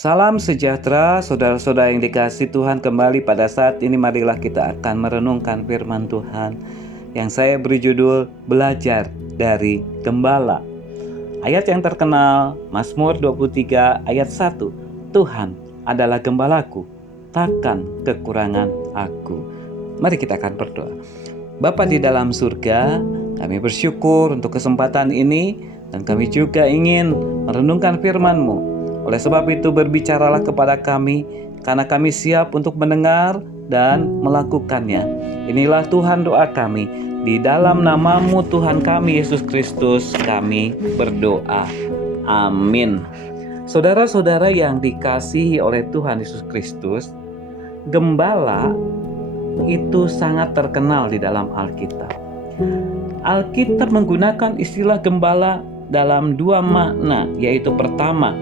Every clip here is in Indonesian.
Salam sejahtera, saudara-saudara yang dikasihi Tuhan. Kembali pada saat ini marilah kita akan merenungkan firman Tuhan yang saya beri judul Belajar dari Gembala. Ayat yang terkenal, Mazmur 23 ayat 1. Tuhan adalah gembalaku, takkan kekurangan aku. Mari kita akan berdoa. Bapa di dalam surga, kami bersyukur untuk kesempatan ini dan kami juga ingin merenungkan firman-Mu. Oleh sebab itu berbicaralah kepada kami, karena kami siap untuk mendengar dan melakukannya. Inilah Tuhan doa kami, di dalam nama-Mu Tuhan kami Yesus Kristus kami berdoa. Amin. Saudara-saudara yang dikasihi oleh Tuhan Yesus Kristus, gembala itu sangat terkenal di dalam Alkitab. Alkitab menggunakan istilah gembala dalam dua makna, yaitu pertama,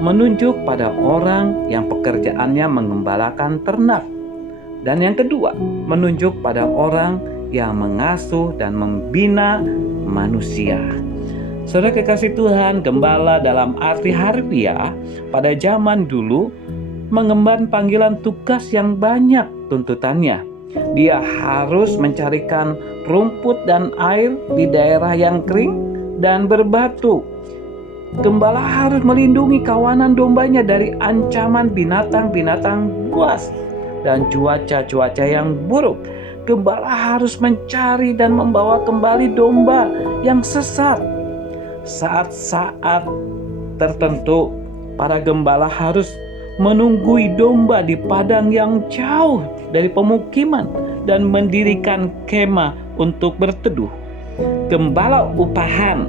menunjuk pada orang yang pekerjaannya mengembalakan ternak, dan yang kedua, menunjuk pada orang yang mengasuh dan membina manusia. Saudara kekasih Tuhan, gembala dalam arti harfiah pada zaman dulu mengemban panggilan tugas yang banyak tuntutannya. Dia harus mencarikan rumput dan air di daerah yang kering dan berbatu. Gembala harus melindungi kawanan dombanya dari ancaman binatang-binatang buas dan cuaca-cuaca yang buruk. Gembala harus mencari dan membawa kembali domba yang sesat. Saat-saat tertentu, para gembala harus menunggui domba di padang yang jauh dari pemukiman dan mendirikan kemah untuk berteduh. Gembala upahan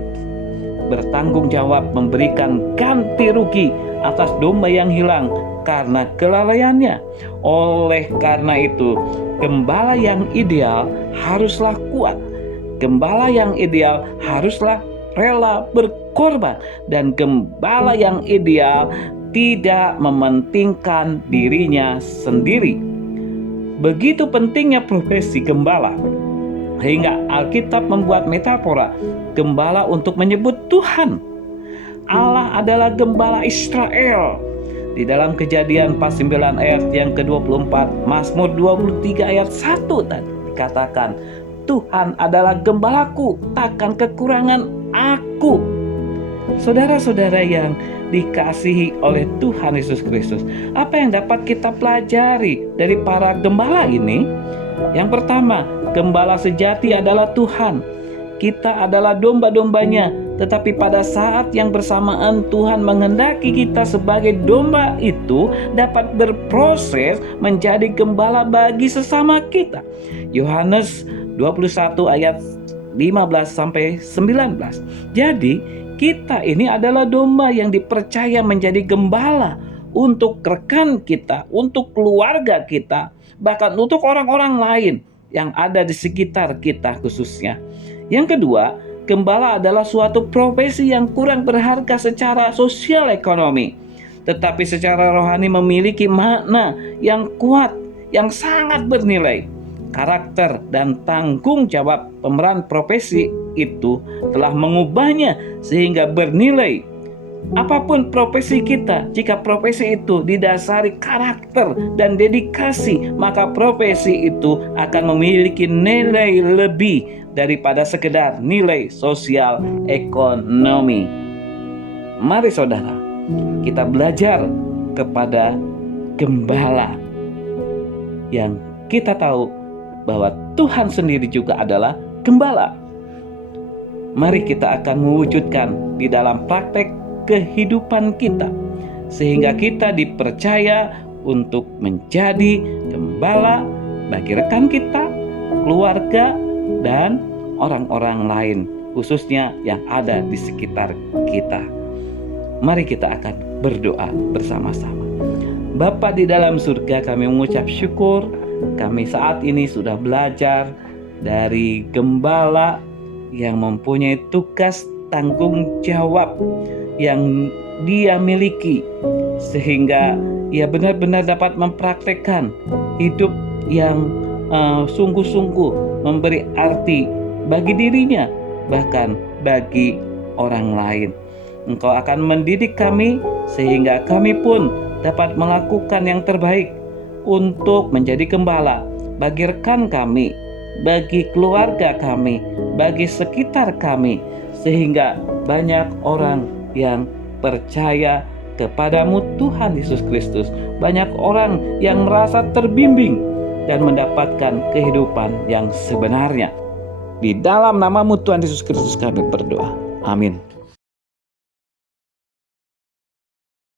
bertanggung jawab memberikan ganti rugi atas domba yang hilang karena kelalaiannya. Oleh karena itu, gembala yang ideal haruslah kuat. Gembala yang ideal haruslah rela berkorban, dan gembala yang ideal tidak mementingkan dirinya sendiri. Begitu pentingnya profesi gembala, hingga Alkitab membuat metafora gembala untuk menyebut Tuhan. Allah adalah gembala Israel. Di dalam Kejadian 49 ayat yang ke-24, Mazmur 23 ayat 1 tadi dikatakan, Tuhan adalah gembalaku, takkan kekurangan aku. Saudara-saudara yang dikasihi oleh Tuhan Yesus Kristus, apa yang dapat kita pelajari dari para gembala ini? Yang pertama, gembala sejati adalah Tuhan. Kita adalah domba-dombanya, tetapi pada saat yang bersamaan Tuhan menghendaki kita sebagai domba itu dapat berproses menjadi gembala bagi sesama kita. Yohanes 21 ayat 15 sampai 19. Jadi, kita ini adalah domba yang dipercaya menjadi gembala untuk rekan kita, untuk keluarga kita, bahkan untuk orang-orang lain yang ada di sekitar kita khususnya. Yang kedua, gembala adalah suatu profesi yang kurang berharga secara sosial ekonomi, tetapi secara rohani memiliki makna yang kuat, yang sangat bernilai. Karakter dan tanggung jawab pemeran profesi itu telah mengubahnya sehingga bernilai. Apapun profesi kita, jika profesi itu didasari karakter dan dedikasi, maka profesi itu akan memiliki nilai lebih daripada sekedar nilai sosial ekonomi. Mari saudara, kita belajar kepada gembala yang kita tahu bahwa Tuhan sendiri juga adalah gembala. Mari kita akan mewujudkan di dalam praktek kehidupan kita, sehingga kita dipercaya untuk menjadi gembala bagi rekan kita, keluarga, dan orang-orang lain, khususnya yang ada di sekitar kita. Mari kita akan berdoa bersama-sama. Bapa di dalam surga, kami mengucap syukur, kami saat ini sudah belajar dari gembala yang mempunyai tugas tanggung jawab yang dia miliki, sehingga ia benar-benar dapat mempraktekkan hidup yang sungguh-sungguh memberi arti bagi dirinya, bahkan bagi orang lain. Engkau akan mendidik kami sehingga kami pun dapat melakukan yang terbaik untuk menjadi gembala bagi rekan kami, bagi keluarga kami, bagi sekitar kami, sehingga banyak orang yang percaya kepadamu Tuhan Yesus Kristus. Banyak orang yang merasa terbimbing dan mendapatkan kehidupan yang sebenarnya. Di dalam namamu Tuhan Yesus Kristus kami berdoa. Amin.